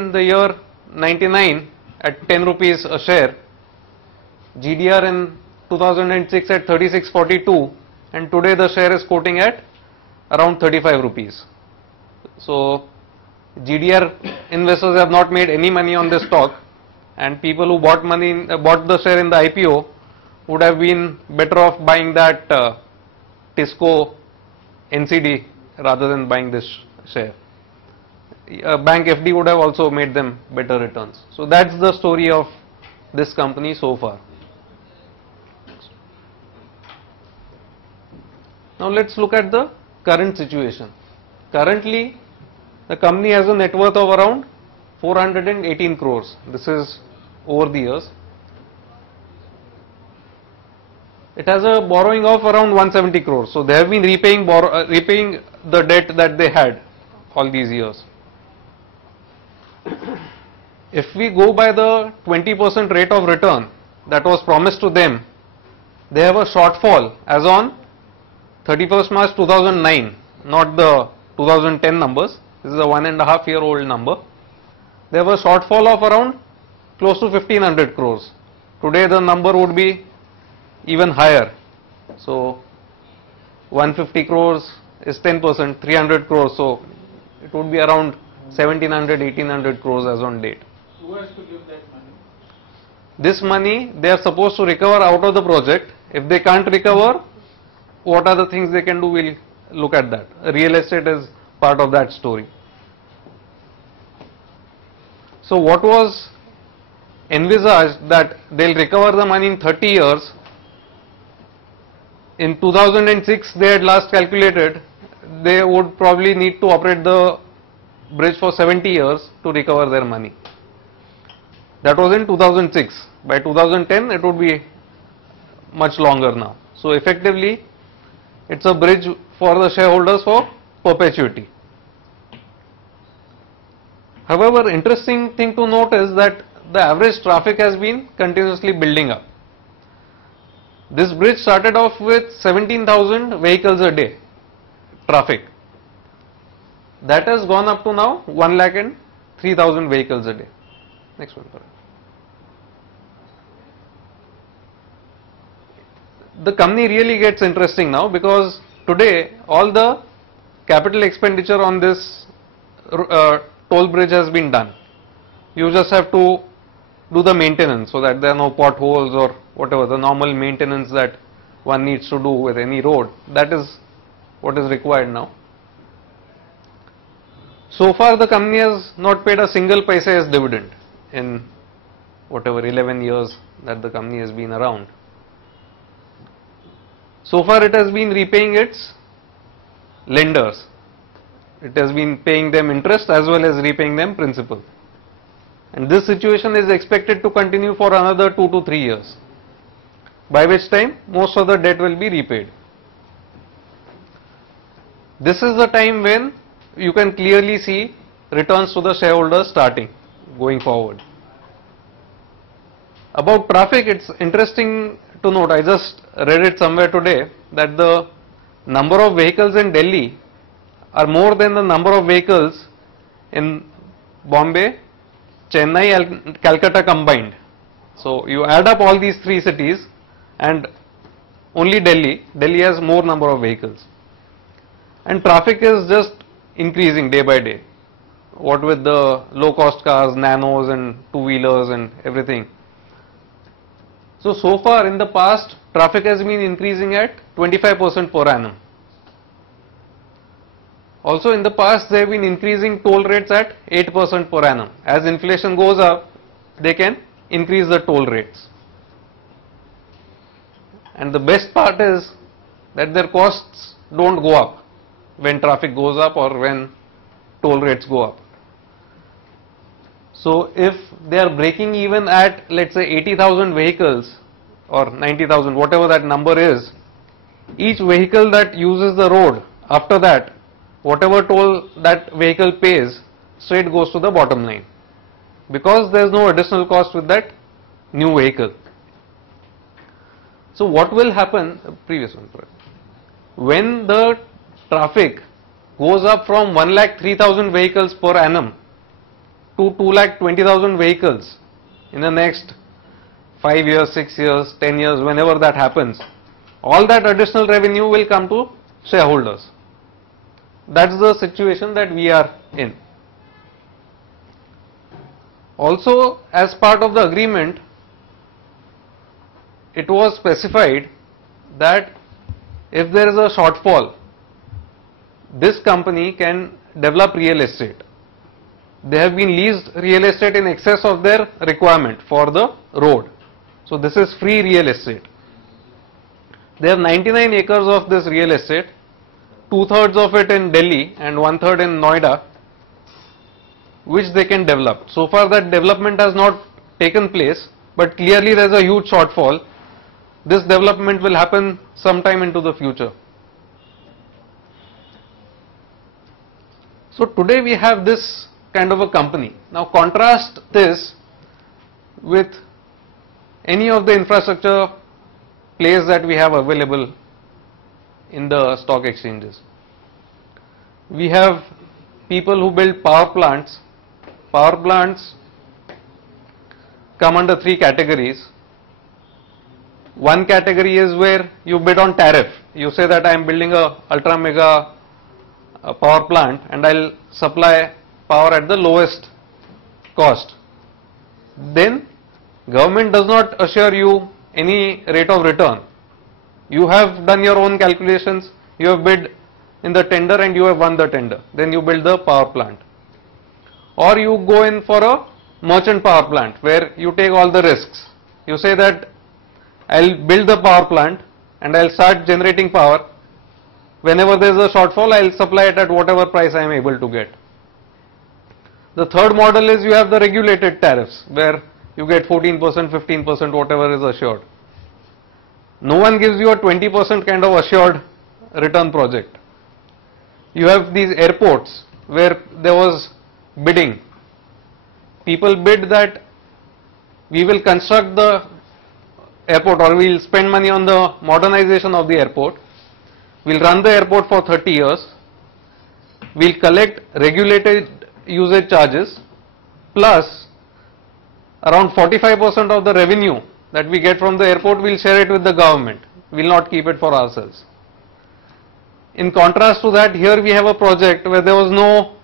in the year 99 at 10 rupees a share, GDR in 2006 at 36.42, and today the share is quoting at around 35 rupees. So GDR investors have not made any money on this stock, and people who bought the share in the IPO would have been better off buying that Tisco NCD rather than buying this share. A bank FD would have also made them better returns. So that's the story of this company so far. Now let's look at the current situation. Currently, the company has a net worth of around 418 crores. This is over the years. It has a borrowing of around 170 crores. So they have been repaying the debt that they had all these years. If we go by the 20% rate of return that was promised to them, they have a shortfall as on 31st March 2009, not the 2010 numbers. This is a 1.5-year-old number. They have a shortfall of around close to 1500 crores. Today the number would be even higher. So 150 crores is 10%, 300 crores. So it would be around 1700, 1800 crores as on date. Who has to give that money? This money they are supposed to recover out of the project. If they can't recover, what are the things they can do? We'll look at that. Real estate is part of that story. So what was envisaged that they'll recover the money in 30 years. In 2006 they had last calculated they would probably need to operate the bridge for 70 years to recover their money. That was in 2006. By 2010 it would be much longer now. So effectively it's a bridge for the shareholders for perpetuity. However, interesting thing to note is that the average traffic has been continuously building up. This bridge started off with 17,000 vehicles a day traffic. That has gone up to now 1,03,000 vehicles a day. Next one. The company really gets interesting now because today all the capital expenditure on this toll bridge has been done. You just have to do the maintenance so that there are no potholes or whatever, the normal maintenance that one needs to do with any road. That is what is required now. So far the company has not paid a single paisa as dividend in whatever 11 years that the company has been around. So far it has been repaying its lenders. It has been paying them interest as well as repaying them principal. And this situation is expected to continue for another 2 to 3 years, by which time most of the debt will be repaid. This is the time when you can clearly see returns to the shareholders starting going forward. About traffic, it's interesting to note, I just read it somewhere today, that the number of vehicles in Delhi are more than the number of vehicles in Bombay, Chennai and Calcutta combined. So you add up all these three cities and only Delhi has more number of vehicles. And traffic is just increasing day by day. What with the low cost cars, nanos and two-wheelers and everything. So far in the past, traffic has been increasing at 25% per annum. Also in the past, they have been increasing toll rates at 8% per annum. As inflation goes up, they can increase the toll rates. And the best part is that their costs don't go up when traffic goes up or when toll rates go up. So if they are breaking even at, let's say, 80,000 vehicles or 90,000, whatever that number is, each vehicle that uses the road, after that, whatever toll that vehicle pays, straight goes to the bottom line, because there is no additional cost with that new vehicle. So what will happen, previous one, when the traffic goes up from 1,03,000 vehicles per annum to 2,20,000 vehicles in the next 5 years, 6 years, 10 years, whenever that happens, all that additional revenue will come to shareholders. That's the situation that we are in. Also, as part of the agreement, it was specified that if there is a shortfall, this company can develop real estate. They have been leased real estate in excess of their requirement for the road. So this is free real estate. They have 99 acres of this real estate, 2/3 of it in Delhi and 1/3 in Noida, which they can develop. So far that development has not taken place, but clearly there is a huge shortfall. This development will happen sometime into the future. So today we have this kind of a company. Now contrast this with any of the infrastructure plays that we have available in the stock exchanges. We have people who build power plants. Power plants come under 3 categories. One category is where you bid on tariff. You say that I am building a ultra mega power plant and I'll supply power at the lowest cost. Then government does not assure you any rate of return. You have done your own calculations, you have bid in the tender and you have won the tender. Then you build the power plant. Or you go in for a merchant power plant where you take all the risks. You say that I'll build the power plant and I'll start generating power. Whenever there is a shortfall, I'll supply it at whatever price I am able to get. The third model is you have the regulated tariffs where you get 14%, 15%, whatever is assured. No one gives you a 20% kind of assured return project. You have these airports where there was bidding. People bid that we will construct the airport or we will spend money on the modernization of the airport. We will run the airport for 30 years. We will collect regulated usage charges plus around 45% of the revenue that we get from the airport, we will share it with the government. We will not keep it for ourselves. In contrast to that, here we have a project where there was no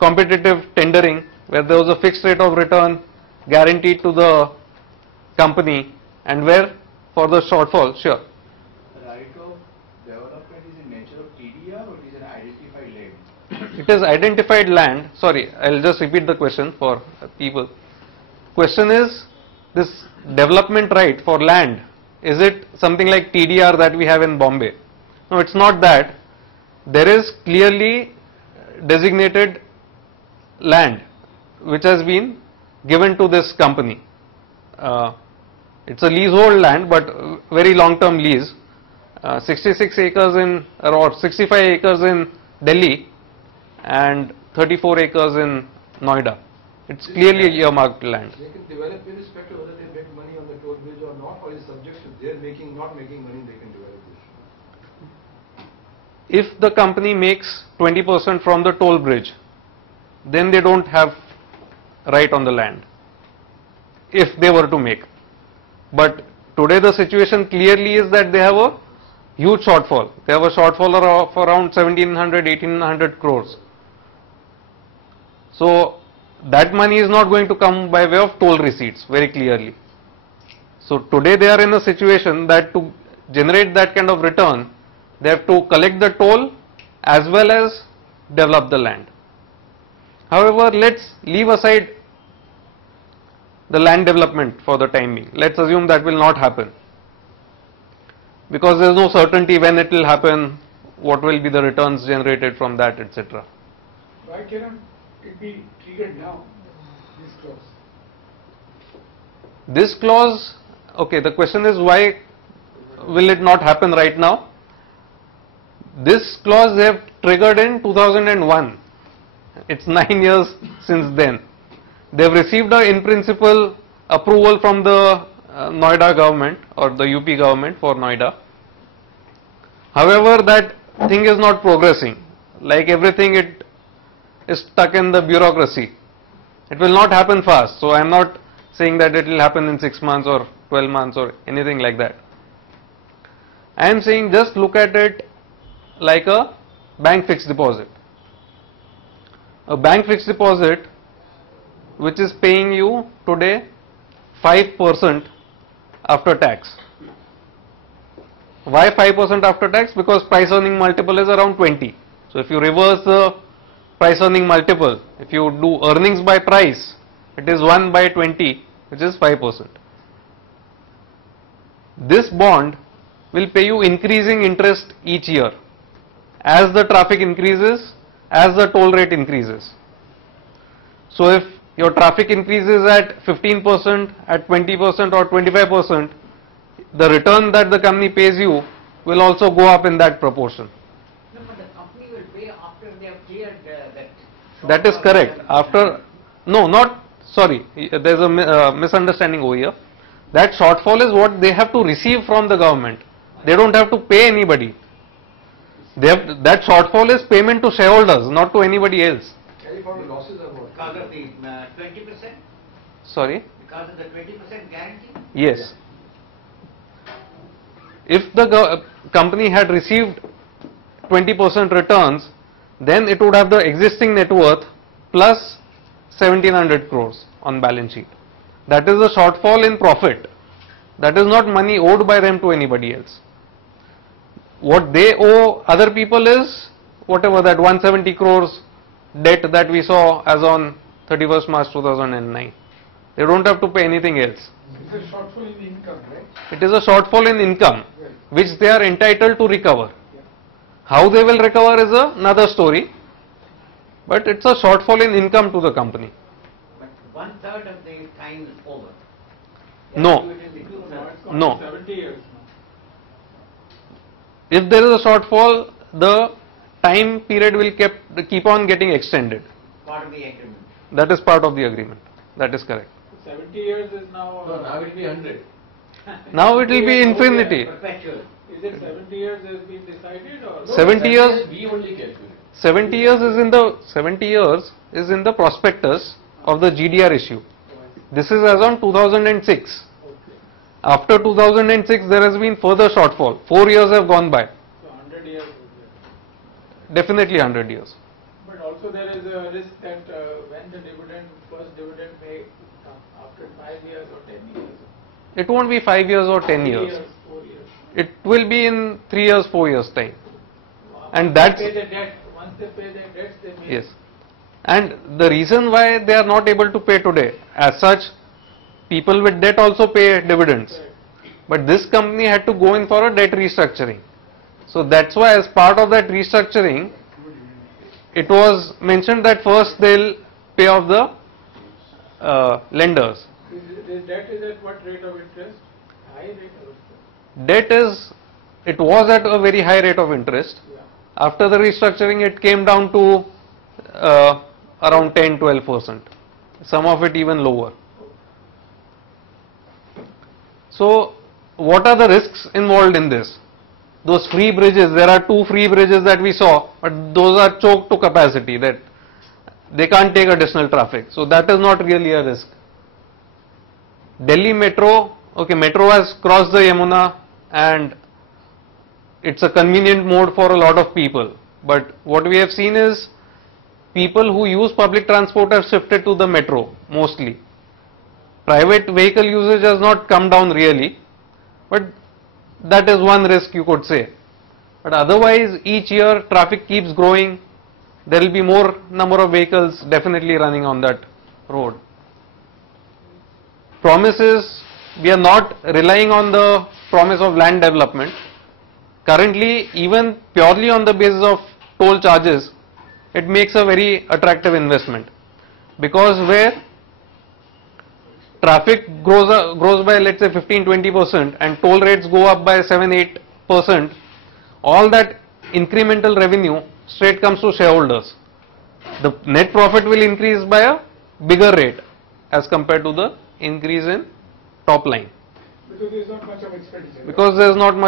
competitive tendering, where there was a fixed rate of return guaranteed to the company, and where for the shortfall, sure. Right of development is in nature of TDR or it is an identified land? It is identified land. Sorry, I will just repeat the question for people. Question is, this development right for land, is it something like TDR that we have in Bombay? No, it's not that. There is clearly designated land which has been given to this company. It's a leasehold land, but very long-term lease. 66 acres in, or 65 acres in Delhi and 34 acres in Noida. It's clearly earmarked land. They can develop irrespective of whether they make money on the toll bridge or not, or is subject to their not making money, they can develop this. If the company makes 20% from the toll bridge, then they don't have right on the land, if they were to make. But today the situation clearly is that they have a huge shortfall. They have a shortfall of around 1700, 1800 crores. So that money is not going to come by way of toll receipts, very clearly. So today they are in a situation that to generate that kind of return, they have to collect the toll as well as develop the land. However, let's leave aside the land development for the time being. Let's assume that will not happen, because there is no certainty when it will happen, what will be the returns generated from that, etc. Why cannot it be triggered now, this clause? This clause, okay, the question is why will it not happen right now? This clause they have triggered in 2001. It's 9 years since then. They have received a in principle approval from the Noida government or the UP government for Noida. However, that thing is not progressing. Like everything, it is stuck in the bureaucracy. It will not happen fast. So I am not saying that it will happen in 6 months or 12 months or anything like that. I am saying just look at it like a bank fixed deposit. A bank fixed deposit which is paying you today 5% after tax. Why 5% after tax? Because price earning multiple is around 20. So if you reverse the price earning multiple, if you do earnings by price, it is 1 by 20, which is 5%. This bond will pay you increasing interest each year as the traffic increases, as the toll rate increases. So if your traffic increases at 15%, at 20% or 25%, the return that the company pays you will also go up in that proportion. No, but the company will pay after they have cleared that. That is correct. After, no, not, sorry, there is a misunderstanding over here. That shortfall is what they have to receive from the government. They don't have to pay anybody. That shortfall is payment to shareholders, not to anybody else. Carry forward losses are what? Because of the 20%? Sorry? Because of the 20% guarantee? Yes. If the company had received 20% returns, then it would have the existing net worth plus 1700 crores on balance sheet. That is the shortfall in profit. That is not money owed by them to anybody else. What they owe other people is whatever that 170 crores debt that we saw as on 31st March 2009. They don't have to pay anything else. It's a shortfall in the income, right? It is a shortfall in income which they are entitled to recover. How they will recover is another story, but it's a shortfall in income to the company. But 1/3 of the time is over. No. It will be 2/3. No. 70 years now. If there is a shortfall, the time period will keep on getting extended. Part of the agreement. That is part of the agreement. That is correct. 70 years is now. No, now it will be 100. Now it will be infinity. Perpetual. Is it 70 years has been decided or? No, 70 years. We only calculate. 70 years is in the prospectus of the GDR issue. This is as on 2006. Okay. After 2006, there has been further shortfall. 4 years have gone by. So 100 years is there. Definitely 100 years. But also there is a risk that when the first dividend may come after 5 years or 10 years. It won't be 5 years or 10 3 years. 4 years. It will be in 3 years, 4 years time. And Once that's- they pay the debt. Once they pay their debts, they may. Yes. And the reason why they are not able to pay today, as such, people with debt also pay dividends. Correct. But this company had to go in for a debt restructuring. So that's why as part of that restructuring, it was mentioned that first they'll pay off the lenders. This debt is at what rate of interest? High rate of interest. Debt it was at a very high rate of interest. Yeah. After the restructuring, it came down to around 10-12%. Some of it even lower. So, what are the risks involved in this? Those free bridges, there are 2 free bridges that we saw, but those are choked to capacity, that they can't take additional traffic. So, that is not really a risk. Delhi Metro, okay, Metro has crossed the Yamuna and it's a convenient mode for a lot of people. But what we have seen is people who use public transport have shifted to the metro mostly. Private vehicle usage has not come down really, but that is one risk you could say. But otherwise, each year traffic keeps growing. There will be more number of vehicles definitely running on that road. Promises, we are not relying on the promise of land development. Currently, even purely on the basis of toll charges, it makes a very attractive investment, because where traffic grows by, let's say, 15-20% and toll rates go up by 7-8%, all that incremental revenue straight comes to shareholders. The net profit will increase by a bigger rate as compared to the increase in top line, Because there is not much of expenditure. because there is not much